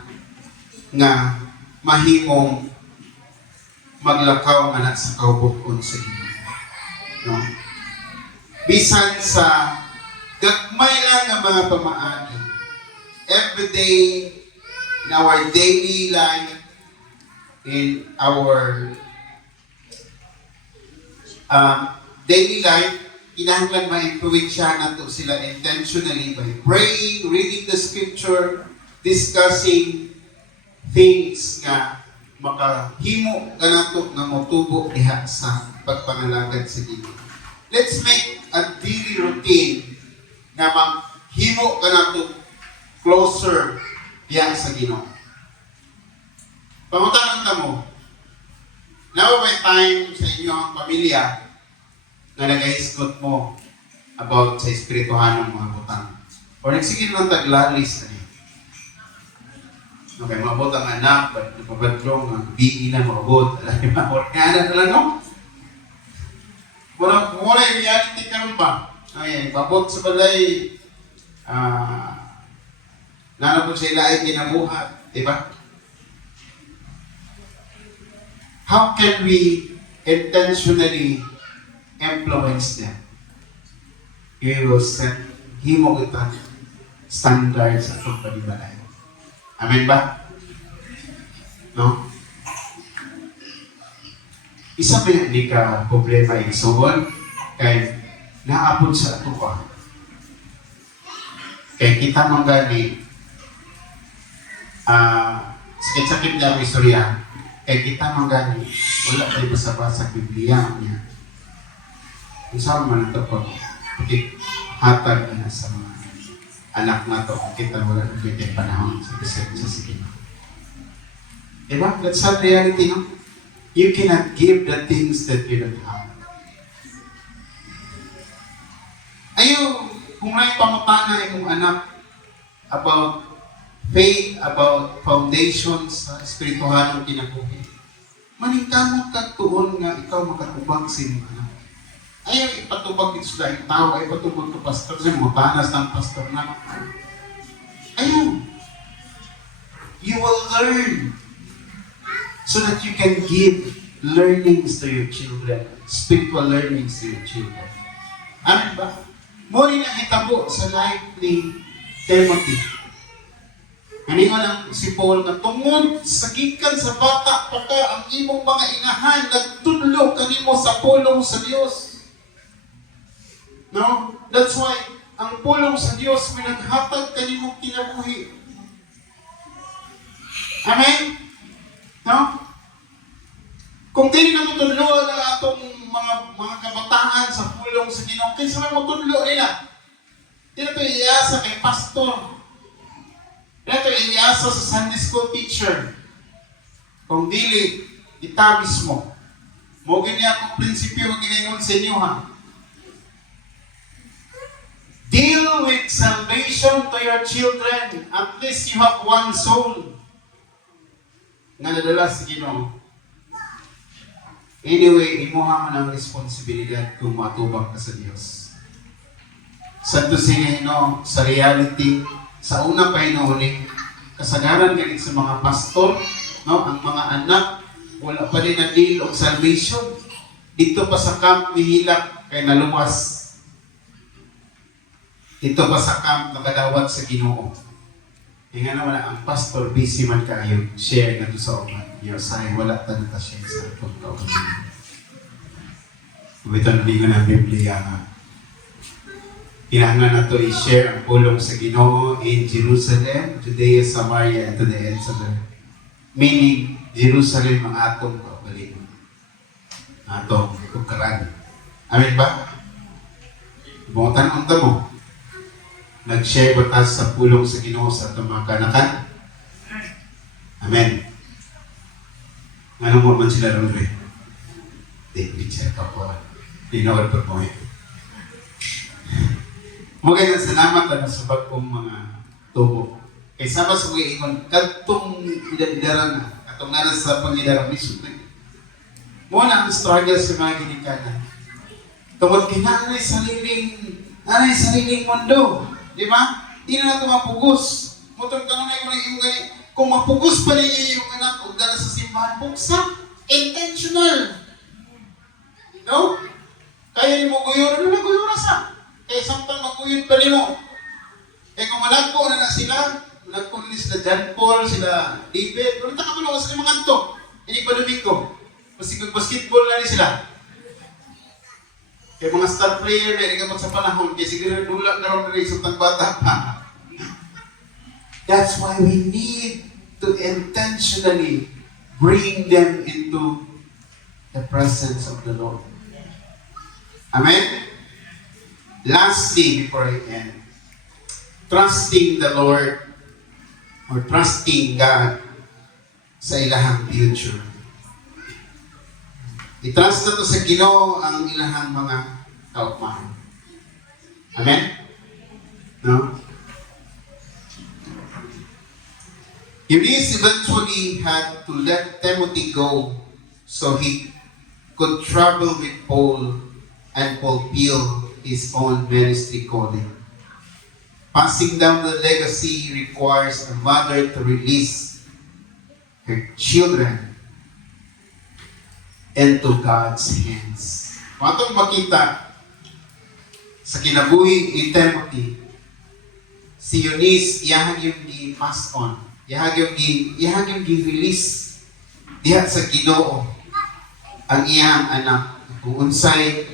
nga mahimong maglakaw nga sa kaubuton sa Ginoo. No? Bisan sa gagmay lang nga mga pamaagi, every day in our daily life, in our daily life, kinahanglan ma-influensyahan nato sila intentionally by praying, reading the scripture, discussing things nga makahimo kanato nga motubo diha sa pagpangalagad sa Ginoo. Let's make a daily routine na maghimo kanato closer diha sa Ginoo. Pangutanon ta mo, now by time sa inyong pamilya na nag-iisgot mo about sa espirituhan ng mga butang. O nagsigil lang taglalis na niya. Okay, maabot ang anak, nagpabadlong, ang BE na maabot. Alam niyo ba? Orkana na lang, no? Muna yung reality ka rin ba? Ay, pabot sa balay, nanapod sa ilay kinabuhat, di ba? How can we intentionally influence them? We will set himo kita standards sa pagpanibalay. Amen ba? No? Isa ba hindi ka problema igsuon kay naabot sa ato ka. Kay kita manggani sakit-sakit na ang istorya. Kay kita manggani wala tayo basa-basa Biblia niya. Isang man ito po, hatag na sa mga anak na ito, kita wala nagiging panahon sa sige. Diba? That's the reality, no? You cannot give the things that you don't have. Ayaw, kung may pangutana yung anak about faith, about foundations sa espirituhan ng kinabuhi, maningkamot ka tuon nga ikaw makatubag sa iyong anak. Ayaw ipatubag ito sa daing tao, ayaw ipatubag ito pastor, sa mga tanas ng pastor na. Ayaw. You will learn so that you can give learnings to your children, spiritual learnings to your children. Amen ba? Muli na hitabo sa life ni Timothy. Haningon ang si Paul na tungod sa gikan sa bata pa ka ang imong mga inahan nagtudlo kanimo sa pulong sa Dios. No? That's why ang pulong sa Dios may naghatag kanimo kinabuhi. Amen? No? Kung dili na tutudlo ang atong mga kabataan sa pulong sa Ginoo, kinsa may mutudlo nila? Dili to iasa kay pastor. Ito iniasa sa Sunday school teacher. Kung dili, itabis mo. Mo ganyan akong prinsipyo ang ginayon sa inyo, ha? Deal with salvation to your children. At least you have one soul na nadala sa Ginoo. Anyway, imuha mo ng responsibilidad kung matubang ka sa Diyos. Sa Tusingino, sa reality, sa una pa hinuhuling, kasagaran ganit sa mga pastor, no? Ang mga anak, wala pa rin ang deal of salvation. Dito pa sa camp, nihilak, kay naluwas. Dito pa sa camp, nakadawat sa Ginoo. Nga na wala, ang pastor, busy man kayo, share na to sa umat. Yosay, wala ta naka-share sa itong kaugalingan. Ito nalingan ng Biblia nga. Kinahanglan na ito i-share ang pulong sa Ginoo in Jerusalem, Judea, Samaria, and to the ends of the earth. Meaning, Jerusalem ang atong kaugalingan. Atong kukaran. Amin ba? Bungutan ang mo. Nag-share ba tayo sa pulong sa Ginoo sa itong mga kanakan? Amen. Ano mo man sila rin rin? Hindi siya po. Tinawad pa po yun. Magandang salamat na sa bagong mga tubo. Kaya sama sa mga ingon, katong idadidaran na, katong nanas sa pangidarang mismo. Muna ang struggle sa mga ginikanan. Tungkol kinanay sariling mundo. Di ba? Di na natin mapugos. Mutong kanunay ko na yung gani. Kung mapugos pa ninyo yung anak o dala sa simbahan, buksa. Intentional. No? Kaya ni mo guyoro, ano na guyoro sa? Kaya samtang maguyod pa ni mo. Kaya kung malagpo na sila, malagpo na sila John Paul, sila David, wala ka pala sa mga kanto. Hindi pa Domingo. Kasi basketball na rin sila. Kaya mga star player na rin sa panahon, kaya siguro nulak na rin sa bata pa. That's why we need to intentionally bring them into the presence of the Lord. Amen? Lastly, before I end, trusting the Lord or trusting God sa ilahang future. I-trust na to sa Ginoo ang ilahang mga kaugmahan. Amen? No? Eunice eventually had to let Timothy go so he could travel with Paul and fulfill his own ministry calling. Passing down the legacy requires a mother to release her children into God's hands. Kung atong makita sa kinabuhi ni Timothy, si Eunice, iyahang yung gi-pass on. Iyahang yung gi-release diha sa Ginoo ang iyahang anak. Kung unsay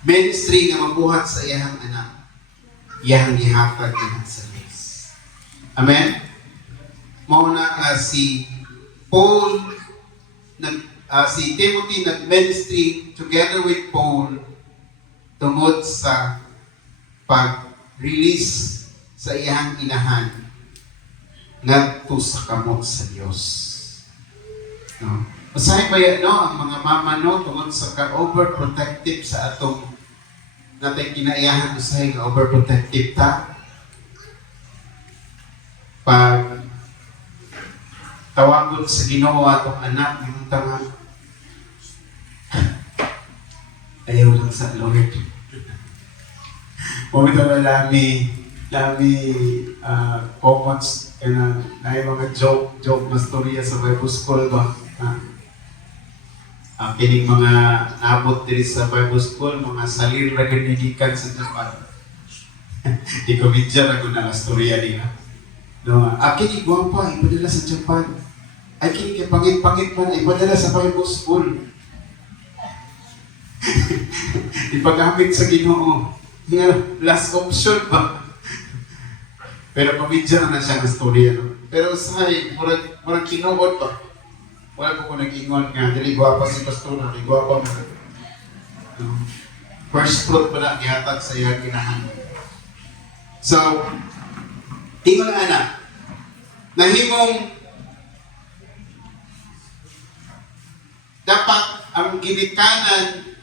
ministry nga mabuhat sa iyahang anak, iyahang gihatag diha sa Diyos. Amen? Mauna si Paul si Timothy nag-ministry together with Paul tungod sa pag-release sa iyang inahan ngadto sa kamot sa Dios. No? Usahay ba yan, no? Ang mga mama, no? Tungod sa ka-overprotective sa atong natin kinaiyahan, usahay nga overprotective ta. Pag tawagon sa Ginoo atong anak, yung tanga, ayaw lang sa Lord. Pumito na lami comments na mga joke na storya sa Bible School ba? Kining mga nabot diri sa Bible School, mga salir na ganidikan sa Japan. Di ko bidya na kung na storya niya. No, kini gwapa, ipadala sa Japan. Ay kini kay pangit-pangit man, ipadala sa Bible School. Ipagamit sa Ginoo. Last option ba? Pero pamidya na siya ng storya. No? Pero say, murag kinuod ba? Wala ko nag-ingon nga, dili gwapa si pastor na, dili gwapa mo. No? First fruit pa na, ihatag sa iyang ginahan. So, tingol na anak, nahimong dapat ang ginikanan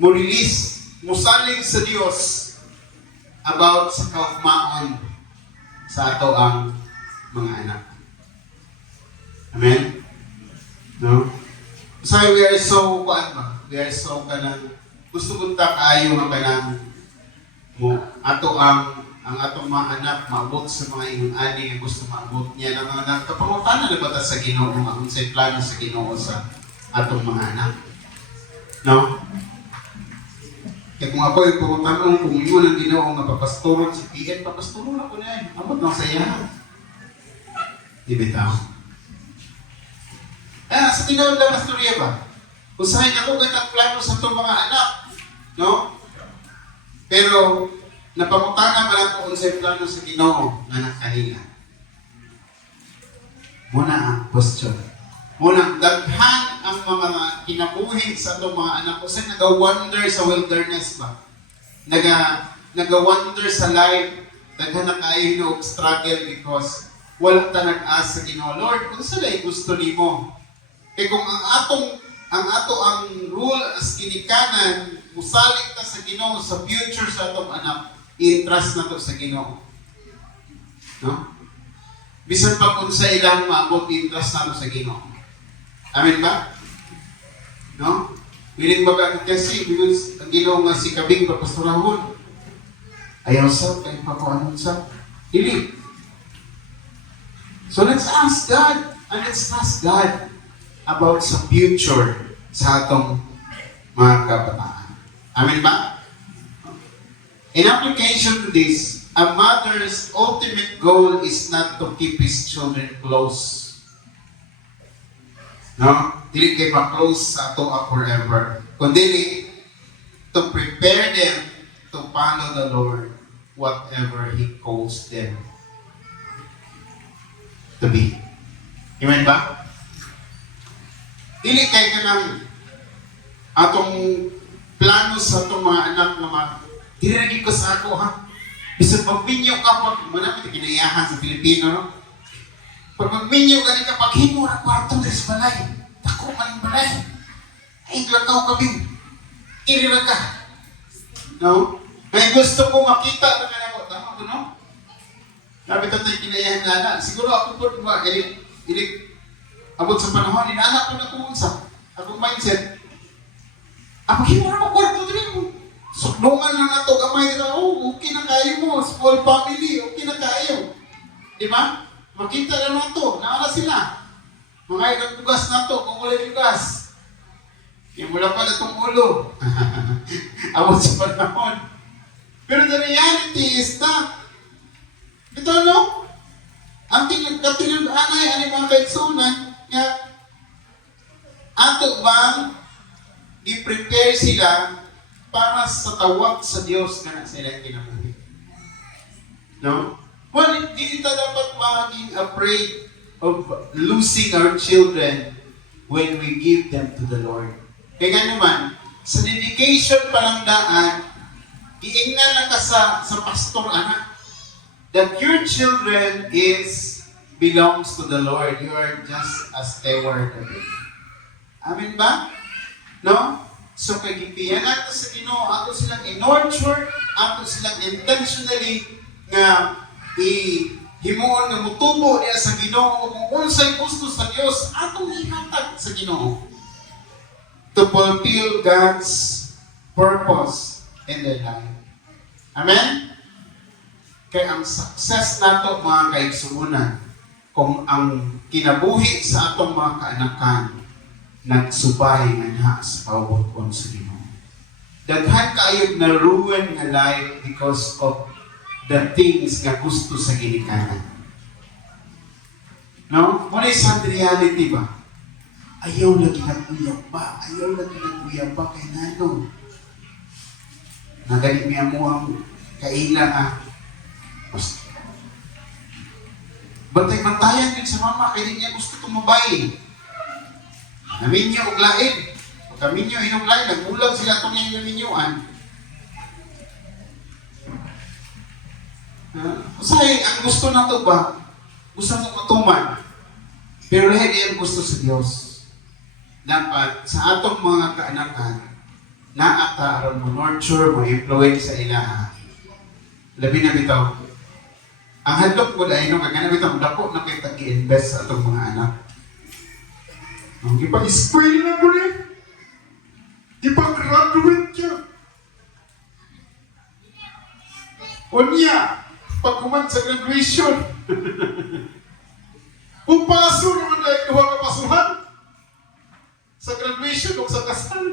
mo release, musalig sa Dios about sa kaugmaon sa ato ang mga anak. Amen? No? So we are so, we are so kanang, gusto ko ta kaayo nga kanang ang atong mga anak maabot sa mga inyong ani nga gusto maabot niya ng mga kapangutana na ba ta sa Ginoo nga unsay plano sa Ginoo sa atong mga anak. No? Kaya kung ako yung pumuntanong kung yun ang Ginoo nga papastoron si PN, papastoron ako na yun. Abot lang sa iya. Di bitaw. Sa tinawag lang na storya ba? Usahin ako ganang plano sa itong mga anak. No? Pero, napamutana man ako kung sa plano sa Ginoo na nakahinga. Muna ang question. Muna, daghan ang mga kinabuhi sa itong mga anak ko. Kasi nag-wonder sa wilderness ba? Nag-wonder sa life. Daghan na kayo no struggle because wala ta nag-asa sa Ginoo. Lord, kung sila gusto nimo. Eh kung ang rule as kinikanan, musalig ta sa Ginoo sa future sa atong anak, i-trust na to sa Ginoo. No? Bisan pa kung sa ilang maabot, i-trust na to sa Ginoo. Amen ba? No? Willing ba ka kasi, because ang Ginoo nga si Kabing papasturahon. Ayaw sa, kayo pa ko anong sa. Dili. So let's ask God, and let's ask God about sa future sa atong mga kabataan. Amen ba? In application to this, a mother's ultimate goal is not to keep his children close. No? Dili kay ma-close sa ato forever. Kundi to prepare them to follow the Lord whatever He calls them to be. Amen ba? Dili kay kanang atong plano sa atong mga anak na dinagin ko sa ako ha. Bisag pagminyo ka pag manapit kinayahan sa Pilipino no? Pag magminyo ka kapag hinura kwarto sa balay. Ako man balay. Ay lakaw kami. Irira ka. No? May gusto ko makita na ako. Tama ko no? Sabi ito tayo kinayahan na. Siguro ako po ba abot sa panahon, inaanak ko na kung sa akong mindset. Ang hinura mo kwarto din mo. Suknungan lang na ito, gamay na, okay na kayo mo, small family, okay na kayo. Di ba? Makita na na ito, naala sila. Mga ilang bugas na ito, kung ulit bugas. Yung mula pala itong ulo. Abot sa panahon. Pero the reality is that, ito no? Ang katinag-anay, ang mga kaitsunan, nga, ato bang i-prepare sila para sa tawag sa Diyos na sila kinabuhi. No? Well, hindi ta dapat maging afraid of losing our children when we give them to the Lord. Kaya nga naman, sa dedication pa lang daan, iingnan lang ka sa pastor, anak, that your children belongs to the Lord. You are just a steward of it. Amen ba? No? So, kagipiyan ato sa Ginoo, ato silang in-nurture, ato silang intentionally nga himuon nga mutubo niya sa Ginoo kung unsay gusto sa Dios atong ihatag sa Ginoo to fulfill God's purpose in their life. Amen? Kaya ang success nato mga kaigsuunan kung ang kinabuhi sa atong mga kaanakan nagsubay nga sa pawod sa Ginoo. Daghan kaayod na ruin nga life because of the things nga gusto sa ginikanan. No? Muna sa reality ba? Ayaw lagi naguyab pa. Ayaw lagi naguyab pa kay nano. Nagalit niya mo ang kaila bantay-bantayan din sa mama kaya niya gusto tumabay. Naminyo og lain. Pagka minyo inog lain, nagbulag sila itong yung naminyuan. Usay, ang gusto na ito ba? Gusto na matuman. Pero hindi ang gusto sa Diyos. Dapat sa atong mga kaanakan, naata aron mo nurture, mo influence sa ilaha. Labi na bitaw. Ang handok ko dahil nung kagana bitaw, dako na kayo tag-i-invest sa atong mga anak. Ang ipag-spray na mo rin. Ipag-graduate siya. Unya, pag kuman sa graduation, pupaso naman na duha ka pasuhan sa graduation o sa kasal.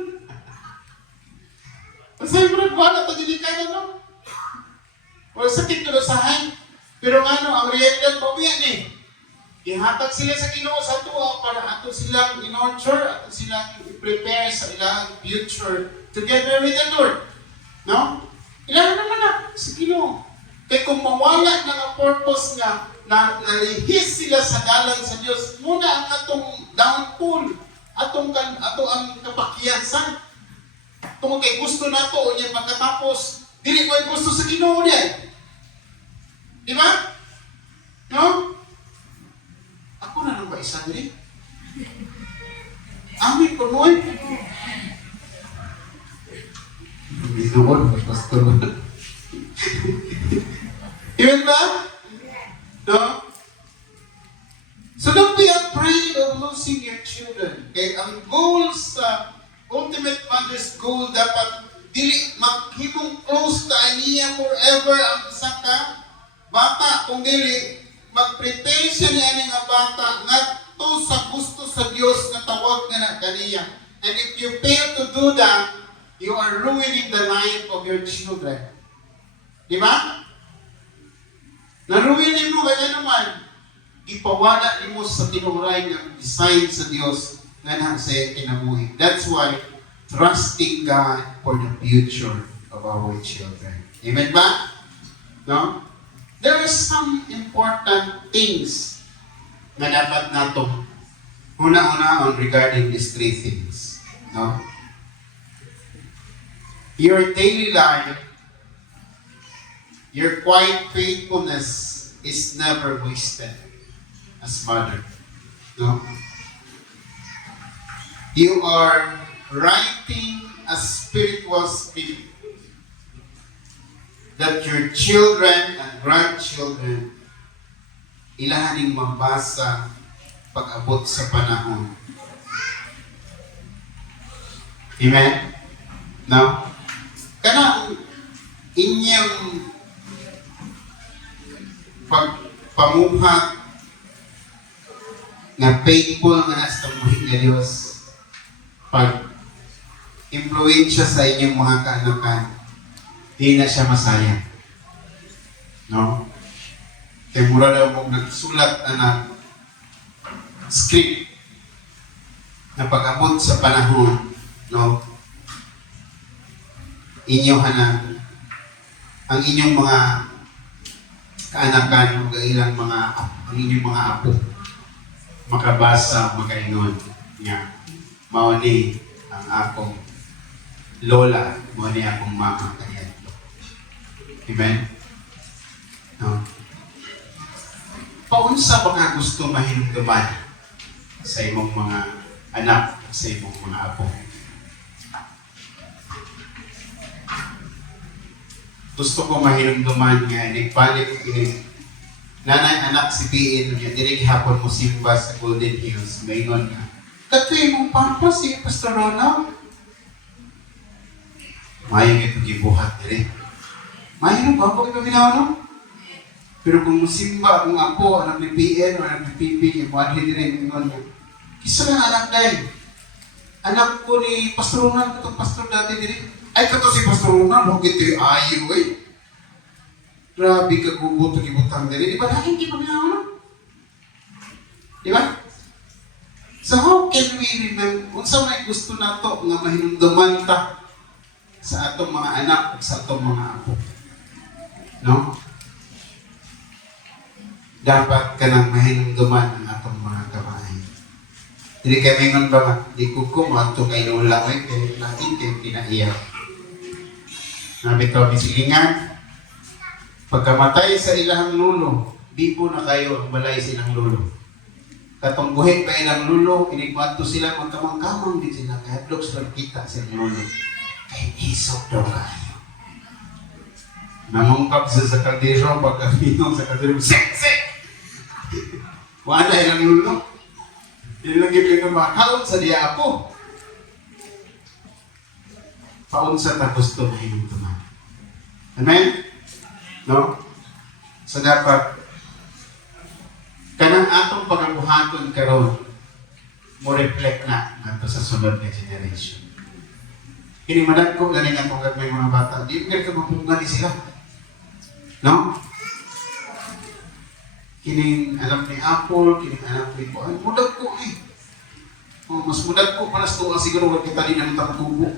Kasi bro, wala ito dinikayan, no? Wala sakit na dosahan. Pero ano, ang realidad mo yan eh. Ihatag sila sa Ginoo sa tuwa para ato silang in-nurture, ato silang i-prepare sa ilang future together with the Lord. No? Ilan naman na sa Ginoo. Kaya kung mawala na ang purpose nga na nalihis sila sa dalan sa Diyos, muna ang atong downfall, ato ang kapakyasan. Kung kay gusto na to, o niya pagkatapos, dili ko ay gusto sa Ginoo niya. Di ba? No? Ako na lang ba isa dili? Amin ko noy. Binoon, pastor. Even ba? No? So don't be afraid of losing your children. Okay? Ang goal sa ultimate mother's goal dapat dili maghimong close ta niya forever ang isa ka bata, kung dili mag-prepare siya niya nga bata ngadto sa gusto sa Dios nga tawag nga na kaniya. And if you fail to do that, you are ruining the life of your children. Di ba? Naruinin mo kaya naman ipawala nimo sa tinuray nga design sa Dios nga na sa kinabuhi. That's why trusting God for the future of our children. Amen ba? No? There are some important things na dapat nato una-una regarding these three things. No? Your daily life, your quiet faithfulness is never wasted as mother. No? You are writing a spiritual spirit that your children and grandchildren ilahaning mabasa pag-abot sa panahon. Amen? No? Kanang inyong pagpamuhat nga faithful nga nasa buhay nga Diyos, pag impluensya sa inyong mga kaanakan, di na siya masayang. No? Kaya mura daw mo nagsulat na script na pag-abot sa panahon, no? Ang inyong mga kaanakan, ang inyong mga apo, makabasa, makaingon niya. Mauni ang akong lola, mauni akong mama kaya. Amen? No? Paunsa ba nga gusto mahinumduman sa imong mga anak, sa imong mga apo? Gusto ko mahinumduman nga, nagpalit ini. Nanay anak si PN, dinig hapon mo simba sa Golden Hills, maingon nga. Katoy mong pampa si Pastor Ronald. Mayang ito gibuhat diri. Mayang ba ko ito minaw. Pero kung musimba, kung ako, anak ni PN o anak ni PP, yung mga hinirin nga. Kisa lang anak dahil. Anak ko ni Pastor Ronald, itong pastor dati diri. Ay, kato si Pastor Ronald, huwag ito yung ayaw eh. Grabe ka gubuto gibutang diri. Di ba dahil di ba minaw? Di ba? So how can we remember, unsa may gusto nato nga mahinumduman ta sa atong mga anak at sa atong mga apo? No? Dapat ka nang mahinumduman ang atong mga kamay. Hindi kami ngon ba, di ko kumato kay nula ko, kaya lagi kayo pinaiyak. Nabitaw ni silingan, pagkamatay sa ilang lulo, di po na kayo ang balay silang lulo. Katong buhit pa ilang lulo, inigmato sila, magkamang-kamang din sila, kaya blok sila kita sa lulo. Kaya isok daw kayo. Namungkap sa kaldero, pagkaminong sa kaldero, sek! Wala ilang lulo. Ilagay ko yung makaon sa diya ako. Paun sa ta gusto mahinumduman. Amen? No? So dapat kanang atong pagabuhaton karon mo reflect na ngadto sa sunod nga generation. Kini madagko gani nga tungod may mga bata, di ka mapugan ni sila. No? Kining alam ni Apple, kining alam ni ko, ay mudag ko eh. Oh, mas mudag ko para sa tuwa siguro wag kita din ang takubo.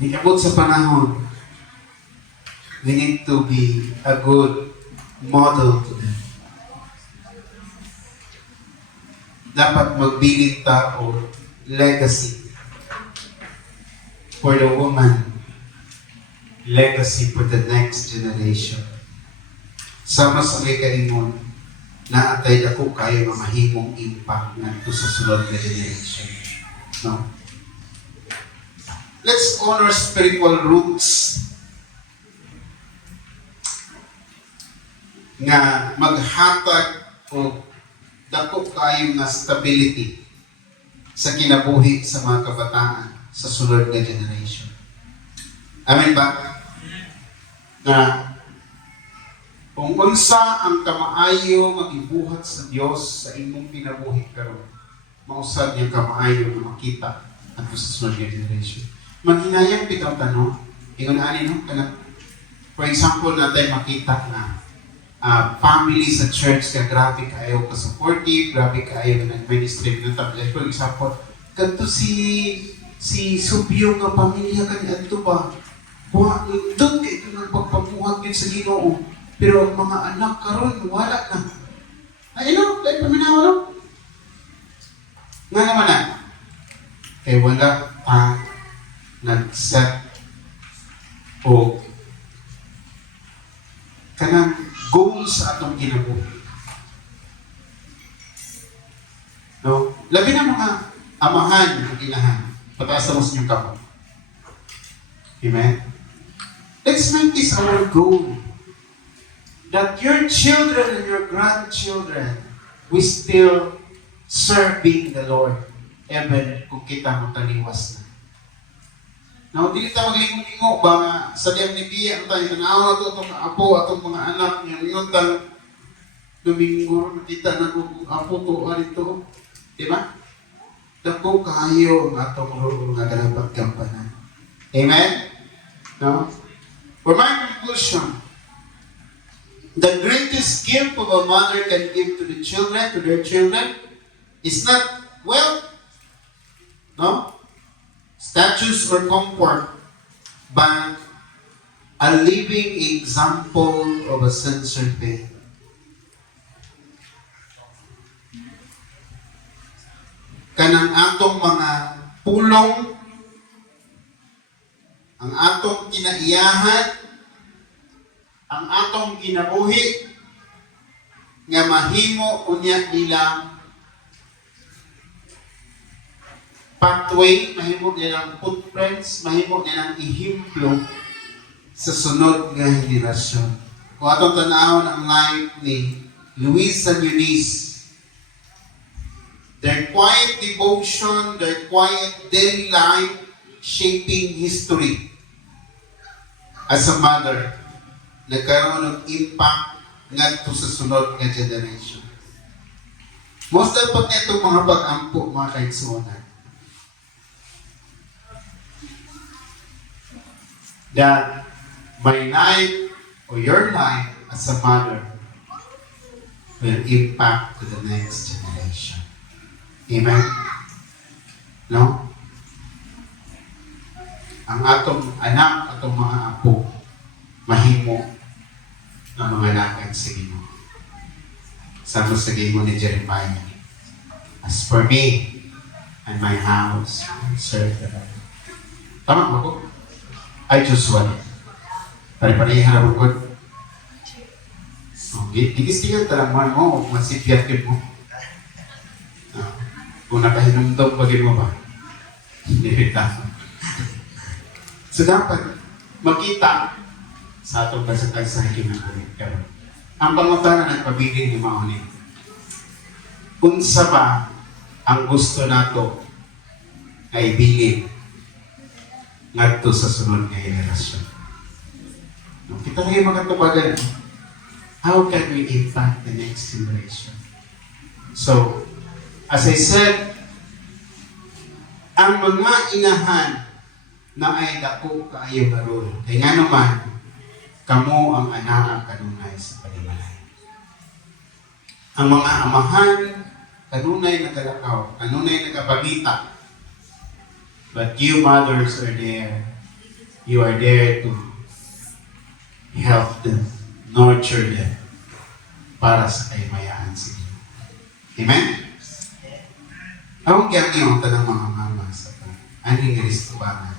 Di abot sa panahon, we need to be a good model to them. Dapat magbilin ta o legacy for the woman, legacy for the next generation. Sama sa may kaingon, na atay ako kayo nga mahimong impact ngadto sa sunod nga generation. No? Let's honor spiritual roots nga maghatag o dako kayo nga stability sa kinabuhi sa mga kabataan sa sunod nga generation. Amen ba? Na kung unsa ang kamaayo magibuhat sa Dios sa imong kinabuhi karon, mausad niyang kamaayo nga makita at sa sunod nga generation. Maghinayang bitaw tanong, ingon ani no kana for example natin makita na family sa church ka grabe kayo ka supportive, grabe kayo nga nag-ministry ng tablet. For example, kanto si Subyo nga pamilya kani adto ba? Wa doon kay nang pagpamuhat din sa Ginoo. Pero ang mga anak karon wala na. Ay no, dahil paminaw no. Nga naman na. Kay wala pa nag-set o kanang goal sa atong kinabuhi. No? Labi na mga amahan ng inahan. Pataas na mo sa inyong kamay. Amen? Let's make this our goal. That your children and your grandchildren will still serving the Lord even kung kita mo taliwas na. Now, dili ta maglingo-lingo ba nga sa diyang ni Pia tayo tanawa to itong apo atong mga anak niya ngayon tang Domingo nakita na kung apo to alito. Di ba? Dako kayo ang atong nga dapat gampanan. Amen? No? For my conclusion, the greatest gift of a mother can give to the children, to their children, is not wealth, no? Status or comfort, but a living example of a sincere faith. Kanang atong mga pulong, ang atong kinaiyahan, ang atong kinabuhi, nga mahimo unya nila pathway, mahimo nilang footprints, mahimo nilang ihimplo sa sunod nga henerasyon. Kung atong tanahon ang life ni Luis and Eunice, their quiet devotion, their quiet daily life, shaping history. As a mother, nagkaroon ng impact ngadto sa sunod nga generation. Most dapat nitong mga pag-ampo, mga kaigsuonan. That my life or your life as a mother will impact to the next generation. Amen? No? Ang atong anak, atong mga apo, mahimo ng mga lakad sa Ginoo. Sama sa Ginoo ni Jeremiah. As for me and my house, I serve the Lord. Tama ba ko? I just want it. Pare-pareha na ko. Gigis-tingin talaman mo, masipyat mo. Kung nakahinumdog, bagay mo ba? Hindi kita. So dapat makita sa atong kasakay sa kinabuhi. Ang pangutana ng pabiling ni Mahoni, unsa ba ang gusto nato ay bilin ngadto sa sunod nga henerasyon? No, kita kayo magkatubagan. How can we impact the next generation? So, as I said, ang mga inahan na ay dako kaayo garol. Kaya nga naman, kamo ang anak kanunay sa palimalay. Ang mga amahan, kanunay nagalakaw, kanunay nagapagita. But you mothers are there. You are there to help them, nurture them, para sa kaymayaan sa inyo. Amen? Ang kaya niyo ang tanang mga mama sa aning Kristo ba?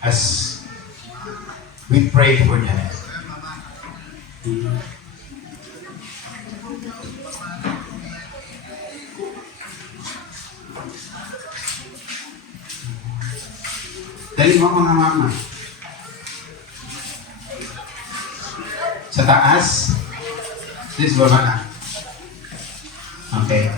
As we pray for them. Dali mo mga mama. Sa taas. This baba na. Okay.